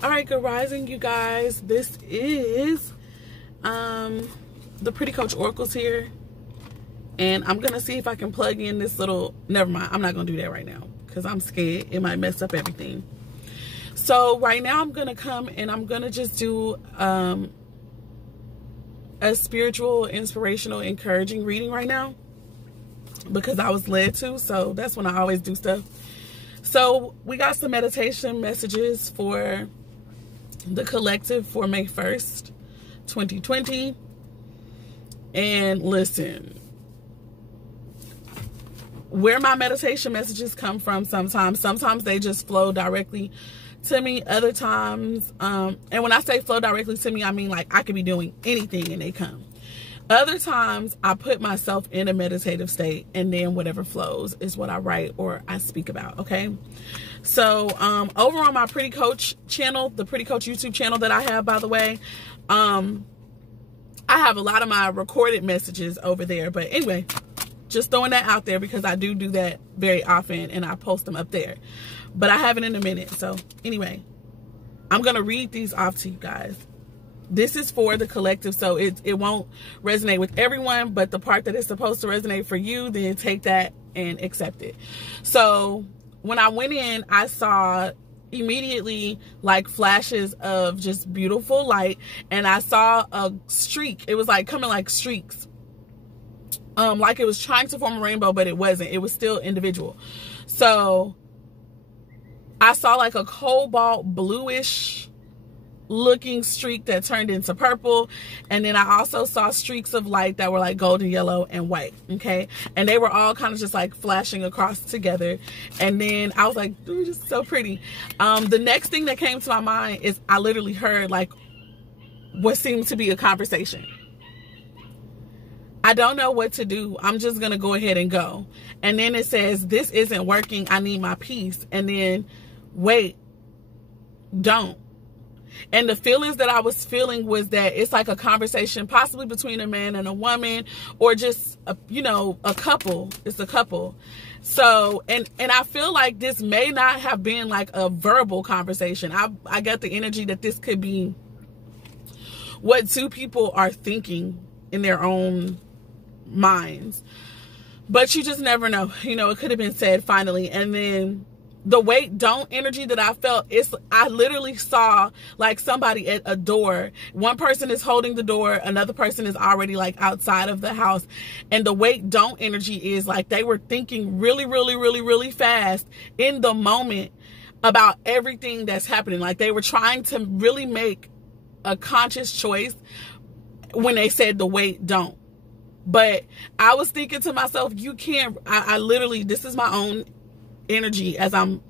All right, good rising, you guys. This is the Pretty Coach Oracles here, and I'm gonna see if I can plug in this little, never mind, I'm not gonna do that right now because I'm scared it might mess up everything. So right now I'm gonna come and I'm gonna just do a spiritual, inspirational, encouraging reading right now because I was led to. So that's when I always do stuff. So we got some meditation messages for the collective for May 1st, 2020. And listen, where my meditation messages come from sometimes they just flow directly to me. Other times, and when I say flow directly to me, I mean like I could be doing anything and they come. Other times I put myself in a meditative state and then whatever flows is what I write or I speak about, okay? So over on my Pretty Coach channel, the Pretty Coach YouTube channel that I have, by the way, I have a lot of my recorded messages over there. But anyway, just throwing that out there because I do that very often and I post them up there. But I haven't in a minute. So anyway, I'm going to read these off to you guys. This is for the collective, so it won't resonate with everyone, but the part that is supposed to resonate for you, then take that and accept it. So when I went in, I saw immediately like flashes of just beautiful light, and I saw a streak. It was like coming like streaks, like it was trying to form a rainbow, but it wasn't. It was still individual. So I saw like a cobalt bluish looking streak that turned into purple, and then I also saw streaks of light that were like golden yellow and white, okay, and they were all kind of just like flashing across together. And then I was like, ooh, this is so pretty. The next thing that came to my mind is I literally heard like what seemed to be a conversation. I don't know what to do. I'm just gonna go ahead and go. And then it says, this isn't working, I need my peace. And then wait, don't. And the feelings that I was feeling was that it's like a conversation possibly between a man and a woman, or just a couple. It's a couple. So and I feel like this may not have been like a verbal conversation. I got the energy that this could be what two people are thinking in their own minds, but you just never know. It could have been said finally. And then the wait don't energy that I felt, I literally saw like somebody at a door. One person is holding the door, another person is already like outside of the house. And the wait don't energy is like they were thinking really, really, really, really fast in the moment about everything that's happening. Like they were trying to really make a conscious choice when they said the wait don't. But I was thinking to myself, you can't, I literally, this is my own energy as I'm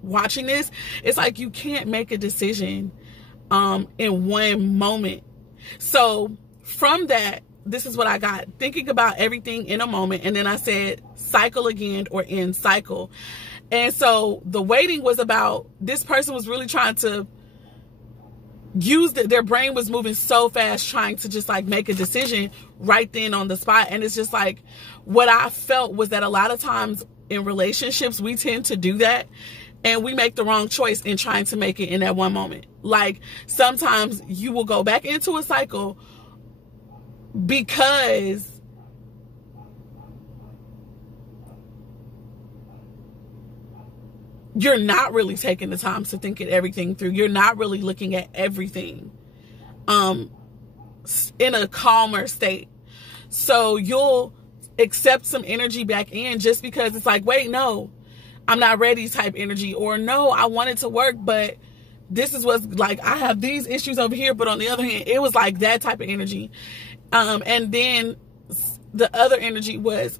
watching this. It's like you can't make a decision in one moment. So from that, this is what I got, thinking about everything in a moment. And then I said cycle again, or end cycle. And so the waiting was about, this person was really trying to use their brain was moving so fast trying to just like make a decision right then on the spot. And it's just like, what I felt was that a lot of times in relationships, we tend to do that and we make the wrong choice in trying to make it in that one moment. Like sometimes you will go back into a cycle because you're not really taking the time to think everything through. You're not really looking at everything in a calmer state. So you'll accept some energy back in just because it's like, wait, no, I'm not ready type energy, or no, I want it to work, but this is what's like, I have these issues over here. But on the other hand, it was like that type of energy. And then the other energy was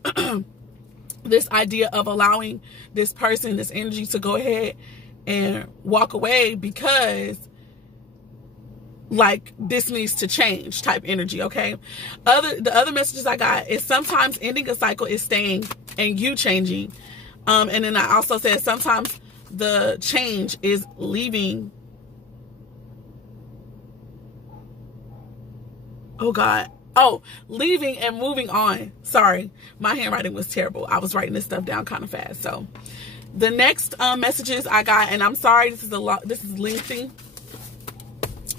this idea of allowing this person, this energy, to go ahead and walk away because like this needs to change type energy, okay? The other messages I got is sometimes ending a cycle is staying and you changing. And then I also said sometimes the change is leaving. Oh God. Oh, leaving and moving on. Sorry, my handwriting was terrible. I was writing this stuff down kind of fast. So the next messages I got, and I'm sorry, this is lengthy.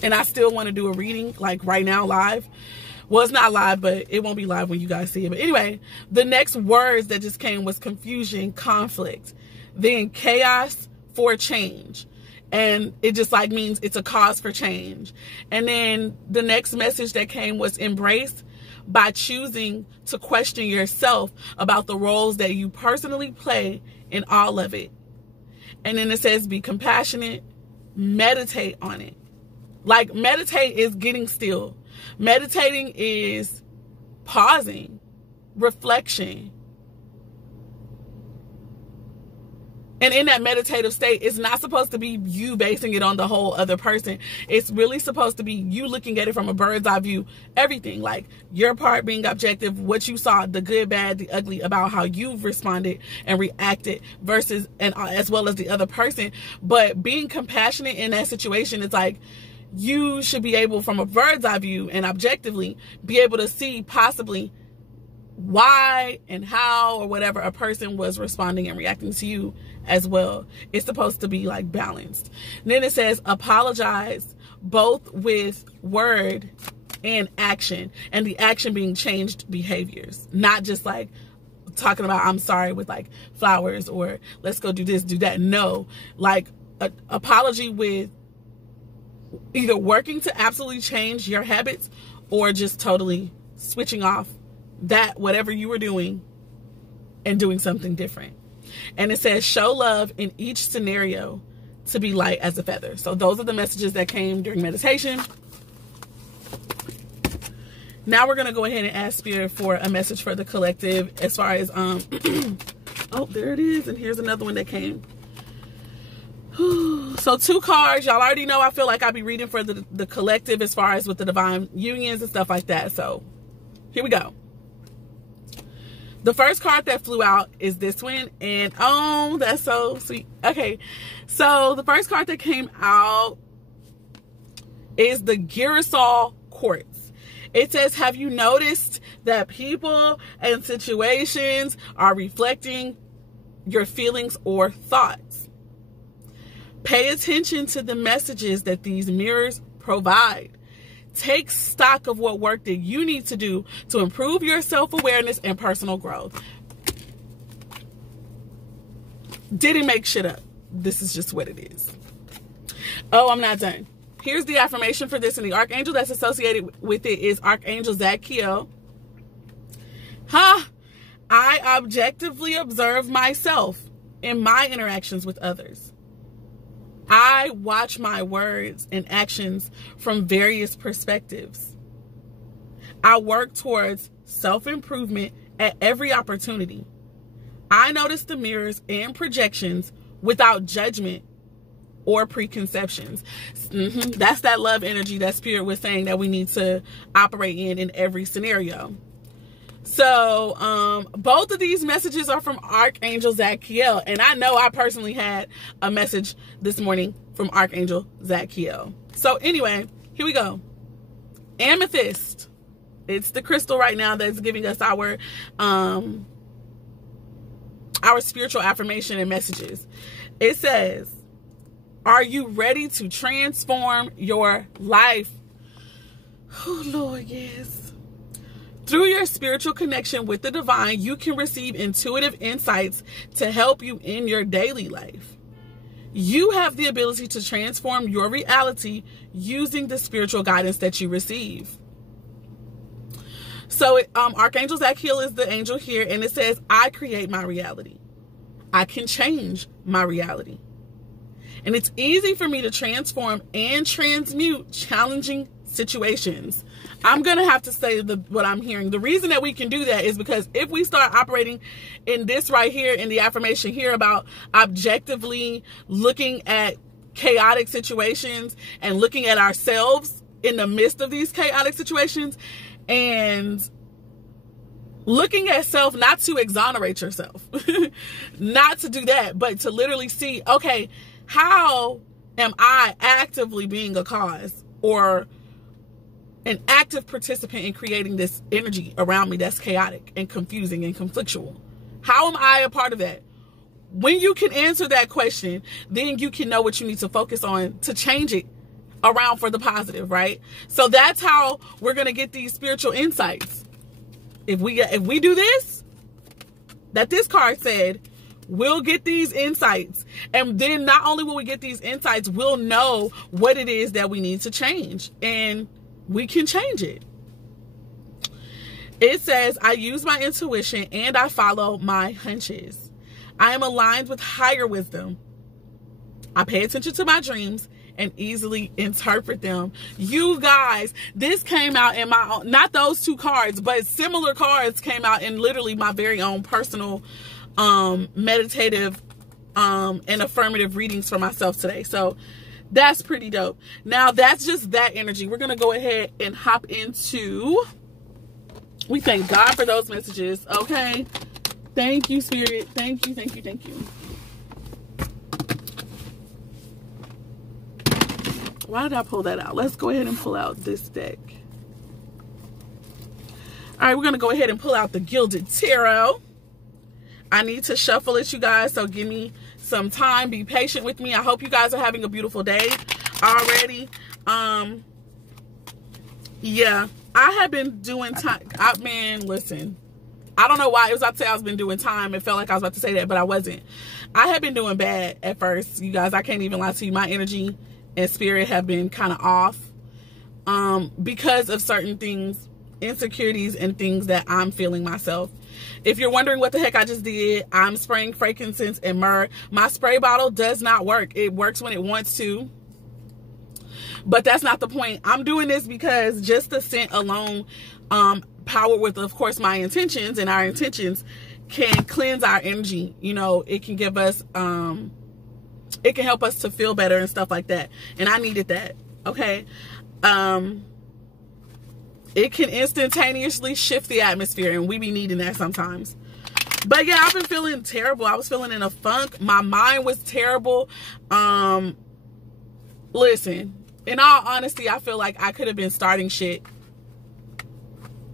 And I still want to do a reading like right now live. Well, it's not live, but it won't be live when you guys see it. But anyway, the next words that just came was confusion, conflict, then chaos for change. And it just like means it's a cause for change. And then the next message that came was embrace by choosing to question yourself about the roles that you personally play in all of it. And then it says be compassionate, meditate on it. Like meditate is getting still. Meditating is pausing, reflection. And in that meditative state, it's not supposed to be you basing it on the whole other person. It's really supposed to be you looking at it from a bird's eye view, everything, like your part being objective, what you saw, the good, bad, the ugly, about how you've responded and reacted versus, and as well as the other person. But being compassionate in that situation, it's like you should be able, from a bird's eye view and objectively, be able to see possibly why and how or whatever a person was responding and reacting to you as well. It's supposed to be like balanced. And then it says apologize both with word and action, and the action being changed behaviors, not just like talking about I'm sorry with like flowers or let's go do this, do that. No, like a apology with either working to absolutely change your habits or just totally switching off that whatever you were doing and doing something different. And it says show love in each scenario to be light as a feather. So those are the messages that came during meditation. Now we're going to go ahead and ask Spirit for a message for the collective as far as oh, there it is, and here's another one that came. So 2 cards. Y'all already know I feel like I'll be reading for the collective as far as with the divine unions and stuff like that. So here we go. The first card that flew out is this one, and oh, that's so sweet. Okay, so the first card that came out is the Girasol Quartz. It says, have you noticed that people and situations are reflecting your feelings or thoughts? Pay attention to the messages that these mirrors provide. Take stock of what work that you need to do to improve your self-awareness and personal growth. Didn't make shit up. This is just what it is. Oh, I'm not done. Here's the affirmation for this, and the archangel that's associated with it is Archangel Zadkiel. I objectively observe myself in my interactions with others. I watch my words and actions from various perspectives. I work towards self-improvement at every opportunity. I notice the mirrors and projections without judgment or preconceptions. That's that love energy that Spirit was saying that we need to operate in every scenario. So both of these messages are from Archangel Zadkiel, and I know I personally had a message this morning from Archangel Zadkiel. So anyway, here we go. Amethyst. It's the crystal right now that's giving us our spiritual affirmation and messages. It says, are you ready to transform your life? Oh Lord, yes. Through your spiritual connection with the divine, you can receive intuitive insights to help you in your daily life. You have the ability to transform your reality using the spiritual guidance that you receive. So Archangel Zadkiel is the angel here, and it says, I create my reality. I can change my reality. And it's easy for me to transform and transmute challenging situations. I'm going to have to say what I'm hearing. The reason that we can do that is because if we start operating in this right here, in the affirmation here about objectively looking at chaotic situations and looking at ourselves in the midst of these chaotic situations and looking at self, not to exonerate yourself, not to do that, but to literally see, okay, how am I actively being a cause or an active participant in creating this energy around me that's chaotic and confusing and conflictual? How am I a part of that? When you can answer that question, then you can know what you need to focus on to change it around for the positive, right? So that's how we're going to get these spiritual insights. If we do this, that this card said, we'll get these insights. And then not only will we get these insights, we'll know what it is that we need to change. And we can change it. It says, I use my intuition and I follow my hunches. I am aligned with higher wisdom. I pay attention to my dreams and easily interpret them. You guys, this came out in my own, not those two cards, but similar cards came out in literally my very own personal meditative and affirmative readings for myself today. So that's pretty dope. Now that's just that energy. We're gonna go ahead and hop into, we thank God for those messages. Okay, thank you, Spirit. Thank you, thank you, thank you. Why did I pull that out? Let's go ahead and pull out this deck. All right, we're gonna go ahead and pull out the Gilded Tarot. I need to shuffle it, you guys, so give me some time. Be patient with me. I hope you guys are having a beautiful day already. Yeah, I have been doing time. Man, listen, I don't know why. It was about to say I was been doing time. It felt like I was about to say that, but I wasn't. I had been doing bad at first, you guys. I can't even lie to you. My energy and spirit have been kind of off because of certain things, insecurities and things that I'm feeling myself. If you're wondering what the heck I just did, I'm spraying frankincense and myrrh. My spray bottle does not work. It works when it wants to, but that's not the point. I'm doing this because just the scent alone, powered with, of course, my intentions, and our intentions can cleanse our energy. You know, it can give us, it can help us to feel better and stuff like that. And I needed that. Okay. It can instantaneously shift the atmosphere, and we be needing that sometimes. But yeah, I've been feeling terrible. I was feeling in a funk. My mind was terrible. Listen, in all honesty, I feel like I could have been starting shit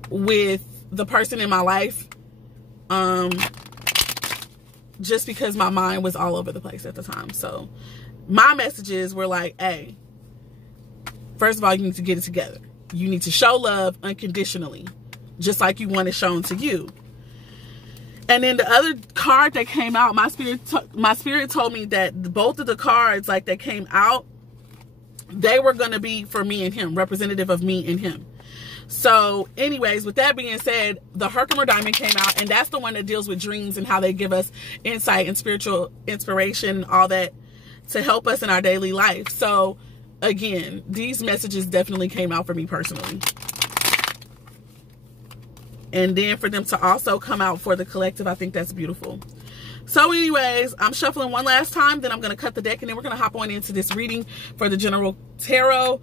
with the person in my life. Just because my mind was all over the place at the time. So my messages were like, hey, first of all, you need to get it together. You need to show love unconditionally, just like you want it shown to you. And then the other card that came out, my spirit told me that both of the cards like that came out, they were going to be for me and him, representative of me and him. So anyways, with that being said, the Herkimer Diamond came out, and that's the one that deals with dreams and how they give us insight and spiritual inspiration, all that to help us in our daily life. So again, these messages definitely came out for me personally. And then for them to also come out for the collective, I think that's beautiful. So anyways, I'm shuffling one last time, then I'm going to cut the deck, and then we're going to hop on into this reading for the general tarot.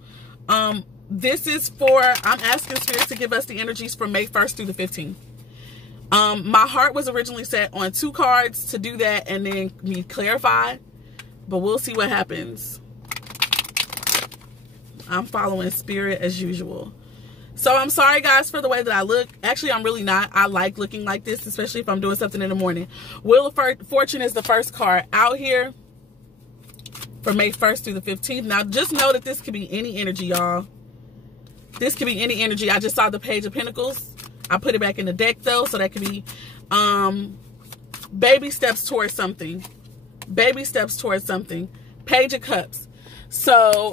This is for, I'm asking Spirit to give us the energies from May 1st through the 15th. My heart was originally set on 2 cards to do that and then me clarify, but we'll see what happens. I'm following Spirit as usual. So I'm sorry, guys, for the way that I look. Actually, I'm really not. I like looking like this, especially if I'm doing something in the morning. Wheel of Fortune is the first card out here for May 1st through the 15th. Now, just know that this could be any energy, y'all. This could be any energy. I just saw the Page of Pentacles. I put it back in the deck, though, so that could be baby steps towards something. Baby steps towards something. Page of Cups. So,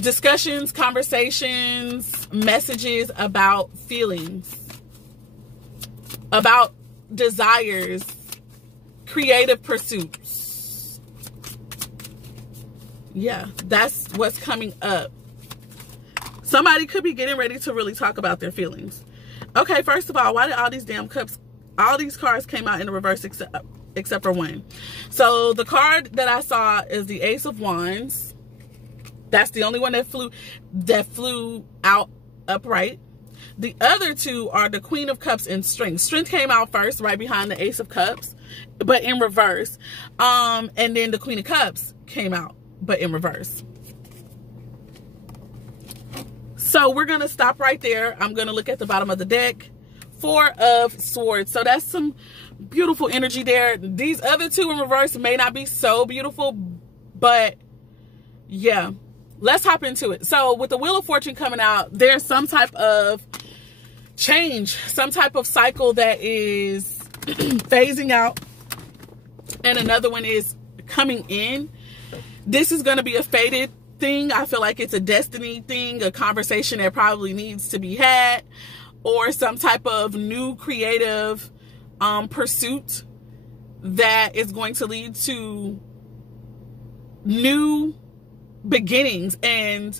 discussions, conversations, messages about feelings, about desires, creative pursuits. Yeah, that's what's coming up. Somebody could be getting ready to really talk about their feelings. Okay, first of all, why did all these damn cups, all these cards came out in the reverse except for one? So the card that I saw is the Ace of Wands. That's the only one that flew out upright. The other two are the Queen of Cups and Strength. Strength came out first, right behind the Ace of Cups, but in reverse. And then the Queen of Cups came out, but in reverse. So we're going to stop right there. I'm going to look at the bottom of the deck. 4 of Swords. So that's some Beautiful energy there. These other two in reverse may not be so beautiful, but yeah, let's hop into it. So with the Wheel of Fortune coming out, there's some type of change, some type of cycle that is phasing out, and another one is coming in. This is going to be a fated thing. I feel like it's a destiny thing, a conversation that probably needs to be had, or some type of new creative pursuit that is going to lead to new beginnings and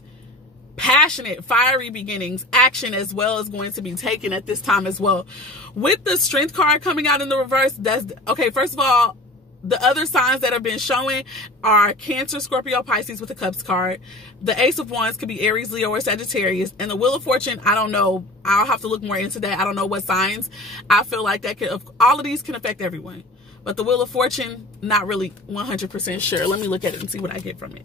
passionate, fiery beginnings. Action as well is going to be taken at this time as well. With the Strength card coming out in the reverse, that's okay. First of all, the other signs that have been showing are Cancer, Scorpio, Pisces with the Cups card. The Ace of Wands could be Aries, Leo, or Sagittarius. And the Wheel of Fortune, I don't know. I'll have to look more into that. I don't know what signs. I feel like that could, all of these can affect everyone. But the Wheel of Fortune, not really 100% sure. Let me look at it and see what I get from it.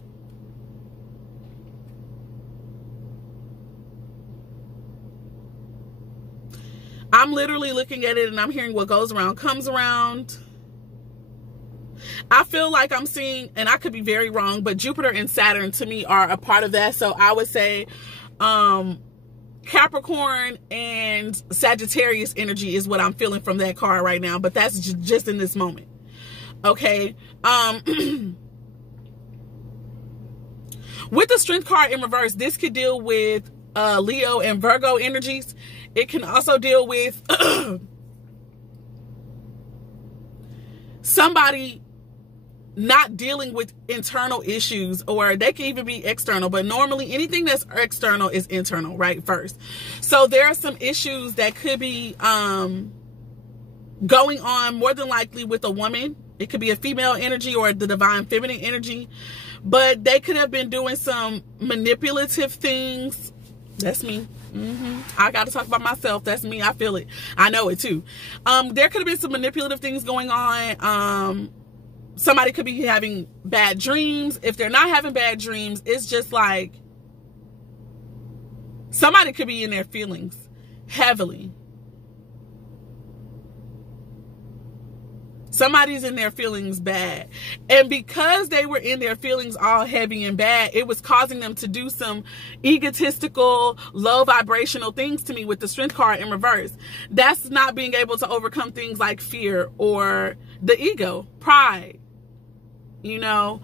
I'm literally looking at it and I'm hearing what goes around comes around. I feel like I'm seeing, and I could be very wrong, but Jupiter and Saturn to me are a part of that. So I would say Capricorn and Sagittarius energy is what I'm feeling from that card right now. But that's just in this moment. Okay. With the Strength card in reverse, this could deal with Leo and Virgo energies. It can also deal with somebody not dealing with internal issues, or they can even be external, but normally anything that's external is internal, right? First. So there are some issues that could be going on more than likely with a woman. It could be a female energy or the divine feminine energy, but they could have been doing some manipulative things. That's me. I got to talk about myself. That's me. I feel it. I know it too. There could have been some manipulative things going on. Somebody could be having bad dreams. If they're not having bad dreams, it's just like somebody could be in their feelings heavily. Somebody's in their feelings bad. And because they were in their feelings all heavy and bad, it was causing them to do some egotistical, low vibrational things to me with the Strength card in reverse. That's not being able to overcome things like fear or the ego, pride, you know,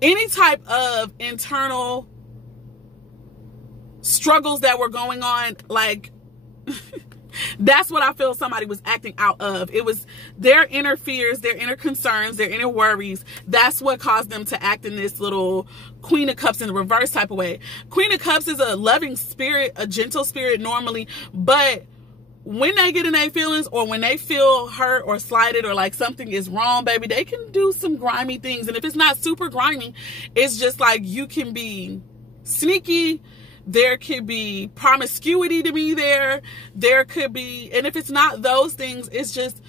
any type of internal struggles that were going on, like that's what I feel somebody was acting out of. It was their inner fears, their inner concerns, their inner worries. That's what caused them to act in this little Queen of Cups in the reverse type of way. Queen of Cups is a loving spirit, a gentle spirit normally, but when they get in their feelings or when they feel hurt or slighted or like something is wrong, baby, they can do some grimy things. And if it's not super grimy, it's just like you can be sneaky. There could be promiscuity to be there. There could be, and if it's not those things, it's just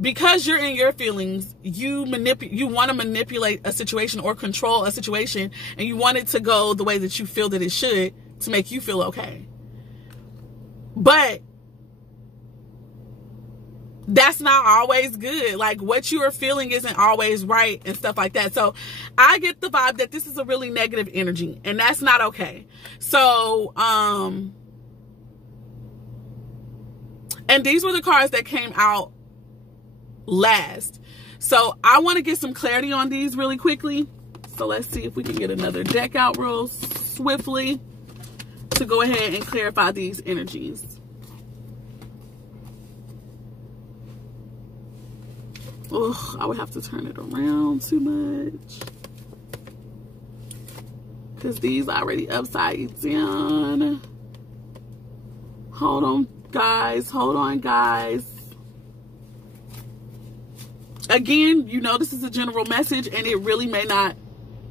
because you're in your feelings, you want to manipulate a situation or control a situation, and you want it to go the way that you feel that it should to make you feel okay. But that's not always good. Like what you are feeling isn't always right and stuff like that. So I get the vibe that this is a really negative energy, and that's not okay. So, and these were the cards that came out last. So I want to get some clarity on these really quickly. So let's see if we can get another deck out real swiftly to go ahead and clarify these energies. Oh, I would have to turn it around too much because these are already upside down. Hold on, guys. Hold on, guys. Again, you know, this is a general message and it really may not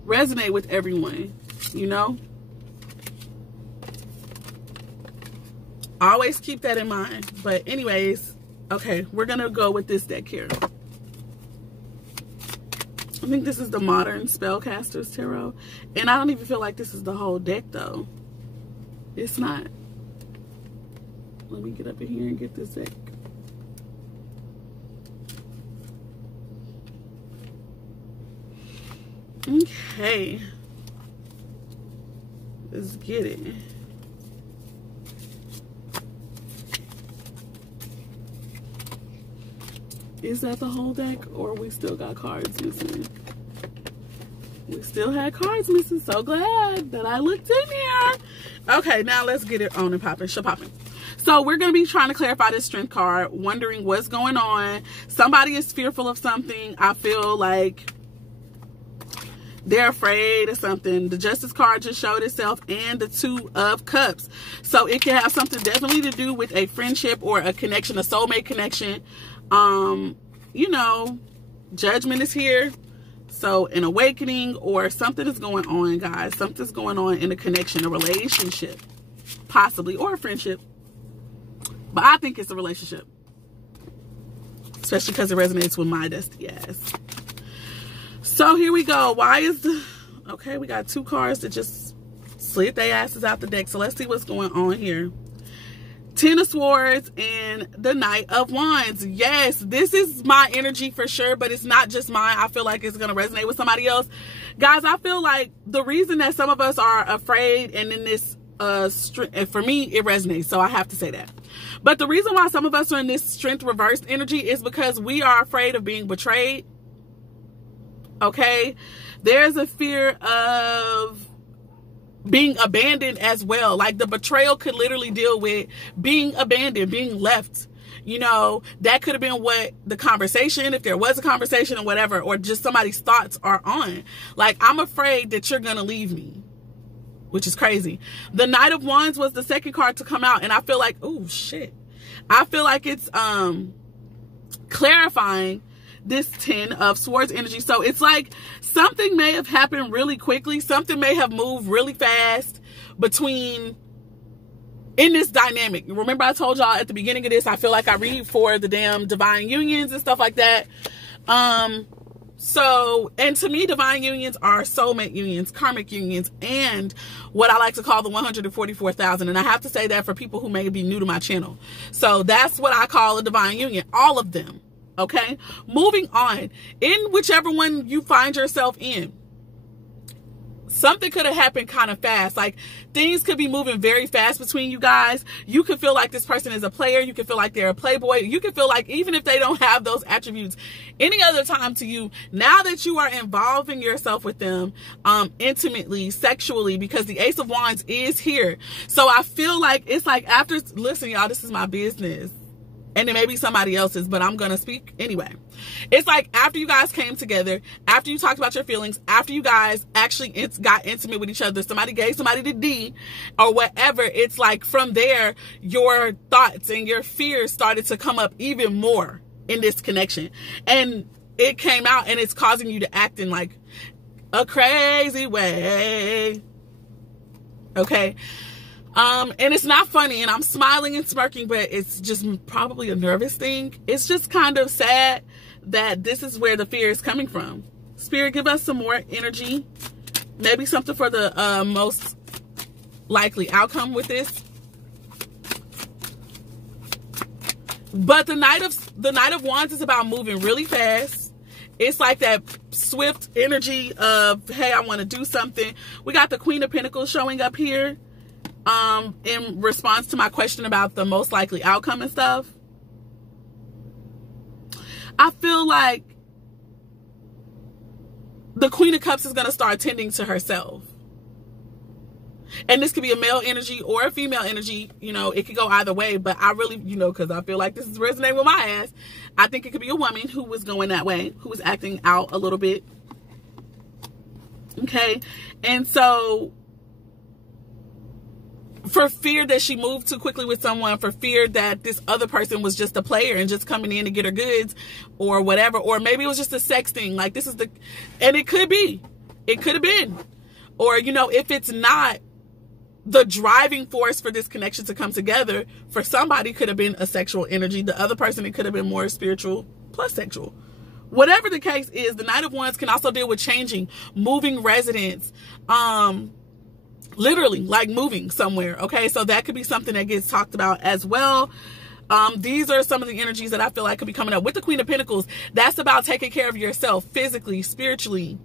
resonate with everyone, you know? Always keep that in mind. But anyways, okay, we're going to go with this deck here. I think this is the Modern Spellcasters Tarot. And I don't even feel like this is the whole deck, though. It's not. Let me get up in here and get this deck. Okay. Let's get it. Is that the whole deck, or we still got cards missing? We still had cards missing. So glad that I looked in here. Okay, now let's get it on and popping. Popping. So we're going to be trying to clarify this strength card, wondering what's going on. Somebody is fearful of something. I feel like they're afraid of something. The Justice card just showed itself, and the Two of Cups. So it can have something definitely to do with a friendship or a connection, a soulmate connection. You know, judgment is here. So an awakening or something is going on, guys. Something's going on in a connection, a relationship, possibly, or a friendship. But I think it's a relationship, especially because it resonates with my destiny. Yes. So here we go. Why is the... Okay, we got 2 cards that just slid their asses out the deck. So let's see what's going on here. 10 of Swords and the Knight of Wands. Yes, this is my energy for sure, but it's not just mine. I feel like it's going to resonate with somebody else. Guys, I feel like the reason that some of us are afraid, and in this, and for me, it resonates. So I have to say that. But the reason why some of us are in this strength reversed energy is because we are afraid of being betrayed. Okay? There's a fear of being abandoned as well. Like the betrayal could literally deal with being abandoned, being left. You know, that could have been what the conversation, if there was a conversation or whatever, or just somebody's thoughts are on. Like, I'm afraid that you're going to leave me, which is crazy. The Knight of Wands was the second card to come out, and I feel like, oh shit. I feel like it's clarifying this 10 of Swords energy. So it's like something may have happened really quickly. Something may have moved really fast in this dynamic. Remember I told y'all at the beginning of this, I feel like I read for the damn divine unions and stuff like that. So, and to me, divine unions are soulmate unions, karmic unions, and what I like to call the 144,000. And I have to say that for people who may be new to my channel. So that's what I call a divine union, all of them. Okay, moving on. In whichever one you find yourself in, something could have happened kind of fast. Like, things could be moving very fast between you guys. You could feel like this person is a player. You could feel like they're a playboy. You could feel like even if they don't have those attributes any other time to you, now that you are involving yourself with them intimately, sexually, because the Ace of Wands is here. So I feel like it's like after, listen, y'all, this is my business. And it may be somebody else's, but I'm going to speak anyway. It's like after you guys came together, after you talked about your feelings, after you guys actually got intimate with each other, somebody gave somebody the D or whatever, it's like from there, your thoughts and your fears started to come up even more in this connection. And it came out and it's causing you to act in like a crazy way. Okay. And it's not funny, and I'm smiling and smirking, but it's just probably a nervous thing. It's just kind of sad that this is where the fear is coming from. Spirit, give us some more energy. Maybe something for the most likely outcome with this. But the Knight of Wands is about moving really fast. It's like that swift energy of, hey, I want to do something. We got the Queen of Pentacles showing up here. In response to my question about the most likely outcome and stuff. I feel like the Queen of Cups is going to start tending to herself. And this could be a male energy or a female energy. You know, it could go either way. But I really, you know, because I feel like this is resonating with my ass. I think it could be a woman who was going that way, who was acting out a little bit. Okay. And so, for fear that she moved too quickly with someone, for fear that this other person was just a player and just coming in to get her goods or whatever, or maybe it was just a sex thing. Like, this is the, and it could be, it could have been, or, you know, if it's not, the driving force for this connection to come together for somebody could have been a sexual energy. The other person, it could have been more spiritual plus sexual. Whatever the case is, the Knight of Wands can also deal with changing, moving residence, literally like moving somewhere. Okay, so that could be something that gets talked about as well. These are some of the energies that I feel like could be coming up with the Queen of Pentacles. That's about taking care of yourself physically, spiritually,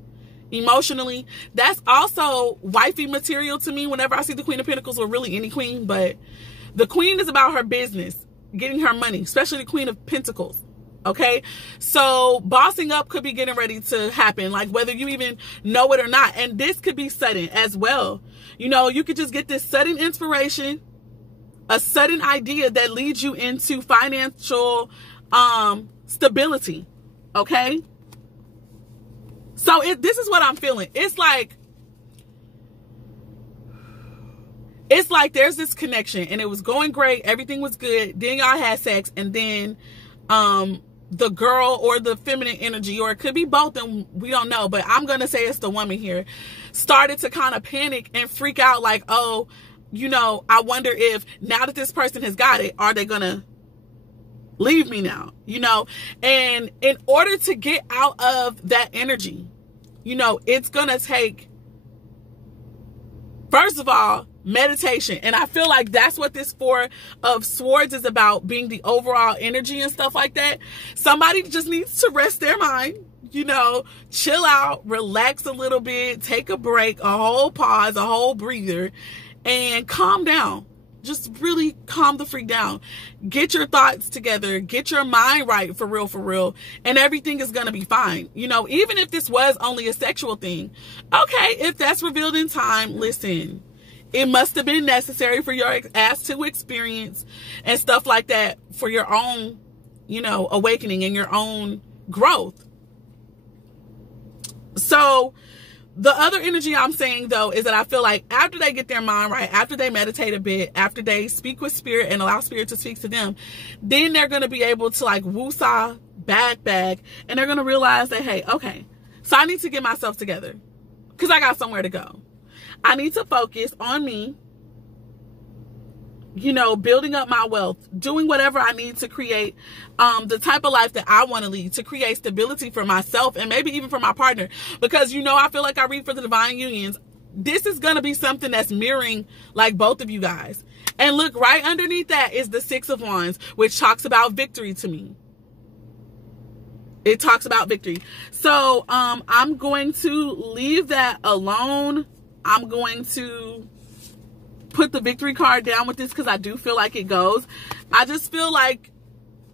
emotionally. That's also wifey material to me whenever I see the Queen of Pentacles, or really any queen, but the queen is about her business, getting her money, especially the Queen of Pentacles. Okay, so bossing up could be getting ready to happen, like whether you even know it or not. And this could be sudden as well. You know, you could just get this sudden inspiration, a sudden idea that leads you into financial stability. Okay, so this is what I'm feeling. It's like there's this connection, and it was going great, everything was good, then y'all had sex, and then the girl or the feminine energy, or it could be both, and we don't know, but I'm gonna say it's the woman here, started to kind of panic and freak out, like, oh, you know, I wonder if now that this person has got it, are they gonna leave me now? You know, and in order to get out of that energy, you know, it's gonna take, first of all, meditation. And I feel like that's what this Four of Swords is about, being the overall energy and stuff like that. Somebody just needs to rest their mind, you know, chill out, relax a little bit, take a break, a whole pause, a whole breather, and calm down. Just really calm the freak down. Get your thoughts together, get your mind right, for real, and everything is gonna be fine. You know, even if this was only a sexual thing, okay, if that's revealed in time, listen, it must have been necessary for your ass to experience and stuff like that, for your own, you know, awakening and your own growth. So the other energy I'm saying, though, is that I feel like after they get their mind right, after they meditate a bit, after they speak with spirit and allow spirit to speak to them, then they're going to be able to like woo-saw, bag, and they're going to realize that, hey, okay, so I need to get myself together because I got somewhere to go. I need to focus on me, you know, building up my wealth, doing whatever I need to create the type of life that I want to lead, to create stability for myself and maybe even for my partner. Because, you know, I feel like I read for the divine unions. This is going to be something that's mirroring like both of you guys. And look, right underneath that is the Six of Wands, which talks about victory to me. It talks about victory. So I'm going to leave that alone. I'm going to put the victory card down with this because I do feel like it goes. I just feel like,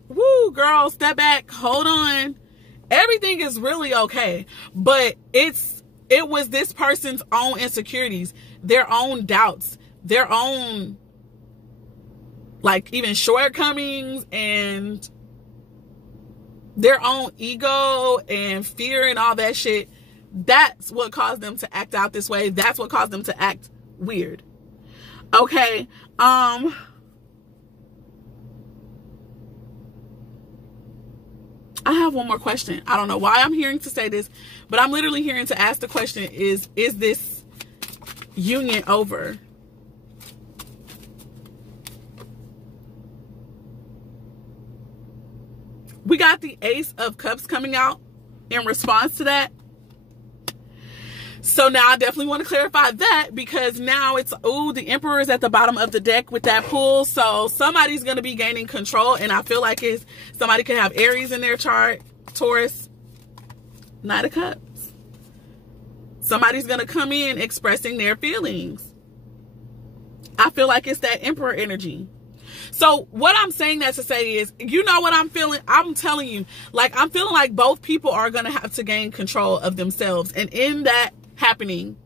woo, girl, step back, hold on. Everything is really okay. But it was this person's own insecurities, their own doubts, their own like even shortcomings, and their own ego and fear and all that shit. That's what caused them to act out this way. That's what caused them to act weird. Okay. I have one more question. I don't know why I'm hearing to say this, but I'm literally hearing to ask the question, is this union over? We got the Ace of Cups coming out in response to that. So now I definitely want to clarify that, because now it's, ooh, the Emperor is at the bottom of the deck with that pull. So somebody's going to be gaining control. And I feel like somebody could have Aries in their chart, Taurus, Knight of Cups. Somebody's going to come in expressing their feelings. I feel like it's that Emperor energy. So what I'm saying that to say is, you know what I'm feeling? I'm telling you, like, I'm feeling like both people are going to have to gain control of themselves. And in that happening,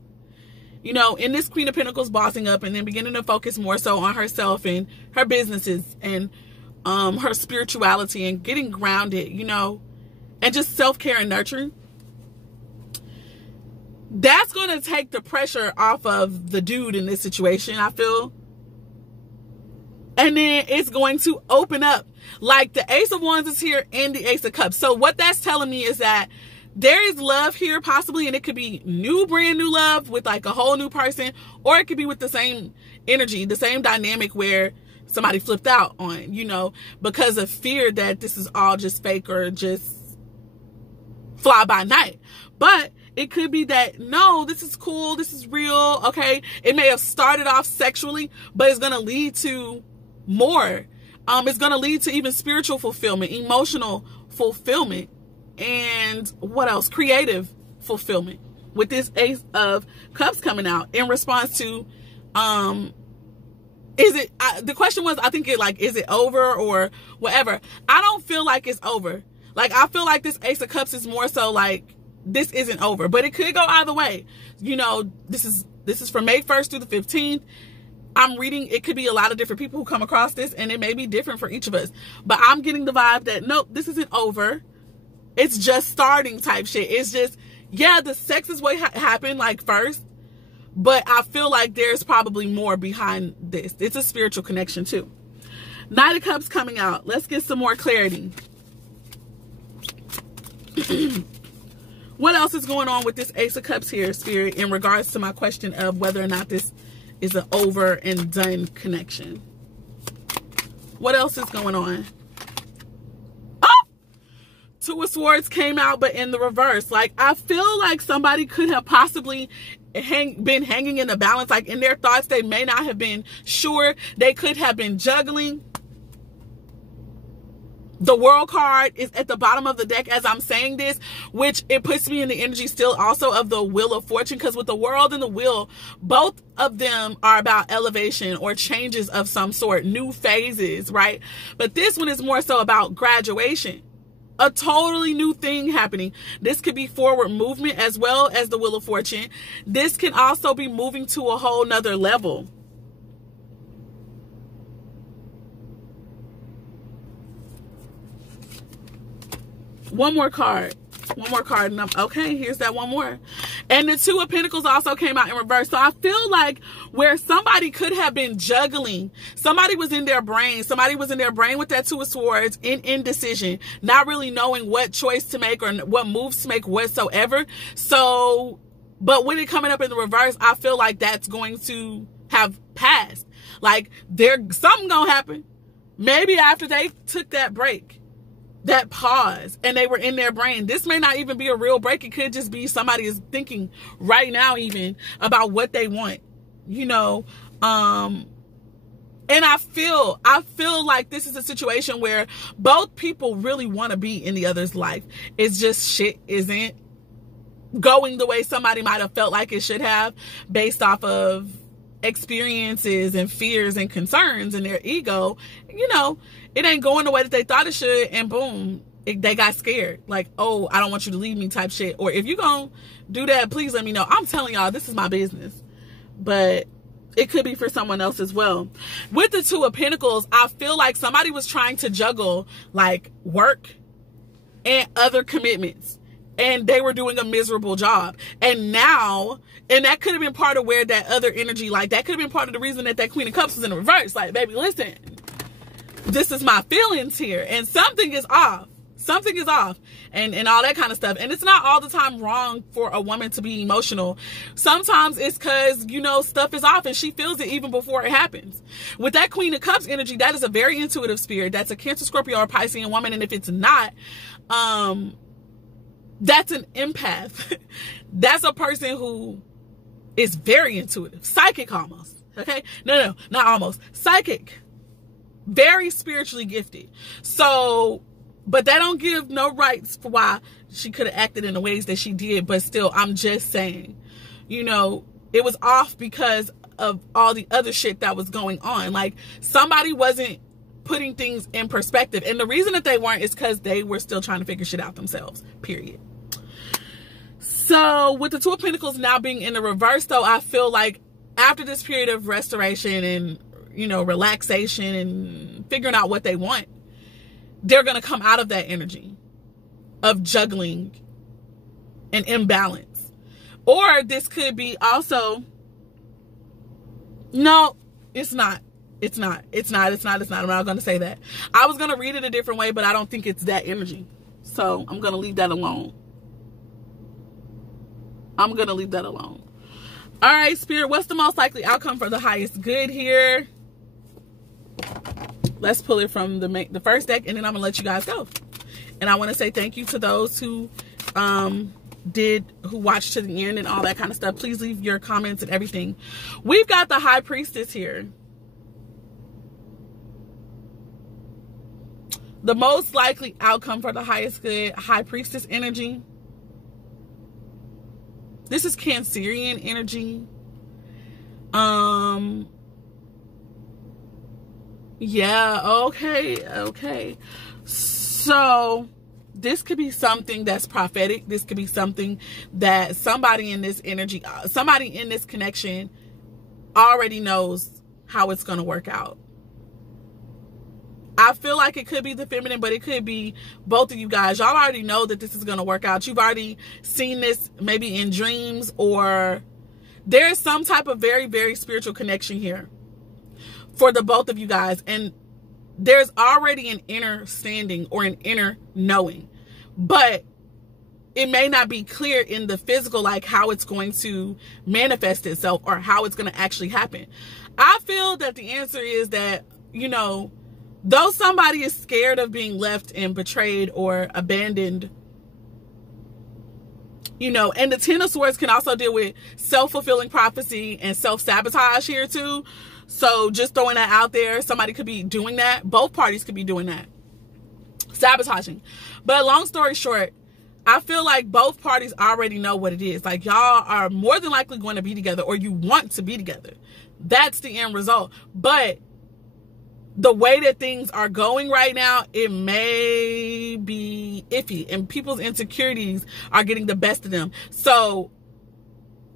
you know, in this Queen of Pentacles bossing up and then beginning to focus more so on herself and her businesses and her spirituality and getting grounded, you know, and just self-care and nurturing, that's going to take the pressure off of the dude in this situation, I feel. And then it's going to open up, like the Ace of Wands is here and the Ace of Cups. So what that's telling me is that there is love here possibly, and it could be brand new love with like a whole new person, or it could be with the same energy, the same dynamic where somebody flipped out on, you know, because of fear that this is all just fake or just fly by night. But it could be that, no, this is cool, this is real, okay? It may have started off sexually, but it's going to lead to more. It's going to lead to even spiritual fulfillment, emotional fulfillment, and what else? Creative fulfillment. with this Ace of Cups coming out in response to, the question was, I think is it over or whatever. I don't feel like it's over. Like, I feel like this Ace of Cups is more so like, this isn't over, but it could go either way. You know, this is from May 1st through the 15th. I'm reading, it could be a lot of different people who come across this, and it may be different for each of us. But I'm getting the vibe that, nope, this isn't over. It's just starting type shit. It's just, yeah, the sex is what happened, like, first. But I feel like there's probably more behind this. It's a spiritual connection, too. Knight of Cups coming out. Let's get some more clarity. What else is going on with this Ace of Cups here, Spirit, in regards to my question of whether or not this is an over and done connection? What else is going on? Oh! Two of Swords came out, but in the reverse. Like, I feel like somebody could have possibly been hanging in the balance. Like, in their thoughts, they may not have been sure. They could have been juggling. The World card is at the bottom of the deck as I'm saying this, which it puts me in the energy still also of the Wheel of Fortune, because with the World and the Wheel, both of them are about elevation or changes of some sort, new phases, right? But this one is more so about graduation, a totally new thing happening. This could be forward movement as well as the Wheel of Fortune. This can also be moving to a whole nother level. One more card. And okay, here's that one more. And the Two of Pentacles also came out in reverse. So I feel like where somebody could have been juggling, somebody was in their brain. Somebody was in their brain with that Two of Swords in indecision, not really knowing what choice to make or what moves to make whatsoever. So, but with it coming up in the reverse, I feel like that's going to have passed. Like, something gonna happen. Maybe after they took that break, that pause, and they were in their brain. This may not even be a real break. It could just be somebody is thinking right now even about what they want, you know. And I feel like this is a situation where both people really want to be in the other's life. It's just shit isn't going the way somebody might have felt like it should have, based off of experiences and fears and concerns and their ego. You know, it ain't going the way that they thought it should, and boom, they got scared. Like, oh, I don't want you to leave me type shit. Or if you gonna do that, please let me know. I'm telling y'all, this is my business. But it could be for someone else as well. With the Two of Pentacles, I feel like somebody was trying to juggle like work and other commitments, and they were doing a miserable job. And now, and that could have been part of where that other energy, like that could have been part of the reason that Queen of Cups was in reverse. Like, baby, listen, this is my feelings here, and something is off. Something is off, and all that kind of stuff. And it's not all the time wrong for a woman to be emotional. Sometimes it's because, you know, stuff is off and she feels it even before it happens. With that Queen of Cups energy, that is a very intuitive spirit. That's a Cancer, Scorpio, or Piscean woman. And if it's not, that's an empath. That's a person who is very intuitive, psychic almost. Okay, no, not almost, psychic, very spiritually gifted. So, but that don't give no rights for why she could have acted in the ways that she did. But still, I'm just saying, you know, it was off because of all the other shit that was going on. Like, somebody wasn't putting things in perspective, and the reason that they weren't is because they were still trying to figure shit out themselves, period. So with the Two of Pentacles now being in the reverse, though, I feel like after this period of restoration and, you know, relaxation and figuring out what they want, they're going to come out of that energy of juggling and imbalance. Or this could be also, no, it's not. I'm not going to say that. I was going to read it a different way, but I don't think it's that energy. So I'm going to leave that alone. All right, Spirit, what's the most likely outcome for the highest good here? Let's pull it from the first deck, and then I'm gonna let you guys go. And I want to say thank you to those who watched to the end and all that kind of stuff. Please leave your comments and everything. We've got the High Priestess here. The most likely outcome for the highest good, High Priestess energy. This is Cancerian energy. Yeah, okay. So this could be something that's prophetic. This could be something that somebody in this energy, somebody in this connection already knows how it's going to work out. I feel like it could be the feminine, but it could be both of you guys. Y'all already know that this is going to work out. You've already seen this maybe in dreams, or there's some type of very, very spiritual connection here for the both of you guys. And there's already an inner standing or an inner knowing, but it may not be clear in the physical, like how it's going to manifest itself or how it's going to actually happen. I feel that the answer is that, you know, though somebody is scared of being left and betrayed or abandoned, you know, and the Ten of Swords can also deal with self-fulfilling prophecy and self-sabotage here too. So just throwing that out there, somebody could be doing that. Both parties could be doing that. Sabotaging. But long story short, I feel like both parties already know what it is. Like, y'all are more than likely going to be together, or you want to be together. That's the end result. But the way that things are going right now, it may be iffy, and people's insecurities are getting the best of them. So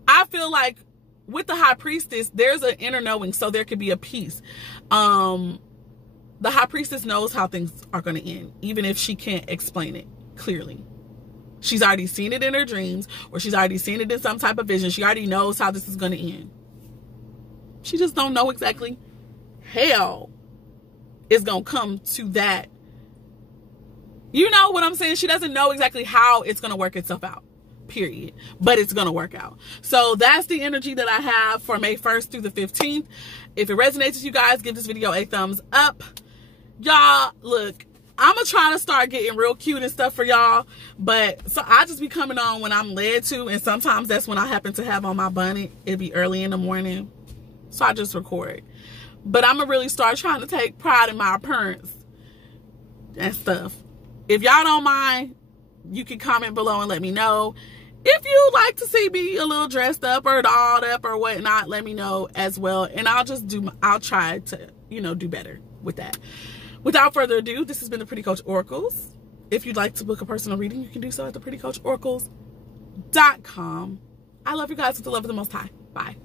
I feel like with the High Priestess, there's an inner knowing, so there could be a peace. The High Priestess knows how things are going to end, even if she can't explain it clearly. She's already seen it in her dreams, or she's already seen it in some type of vision. She already knows how this is going to end. She just don't know exactly how it's going to come to that. You know what I'm saying? She doesn't know exactly how it's going to work itself out. Period. But it's going to work out. So that's the energy that I have for May 1st through the 15th. If it resonates with you guys, give this video a thumbs up. Y'all, look, I'm going to try to start getting real cute and stuff for y'all. But so I just be coming on when I'm led to. And sometimes that's when I happen to have on my bonnet. It'd be early in the morning. So I just record. But I'm going to really start trying to take pride in my appearance and stuff. If y'all don't mind, you can comment below and let me know. If you like to see me a little dressed up or dolled up or whatnot, let me know as well. And I'll try to, you know, do better with that. Without further ado, this has been the Pretty Coach Oracles. If you'd like to book a personal reading, you can do so at theprettycoachoracles.com. I love you guys with the love of the Most High. Bye.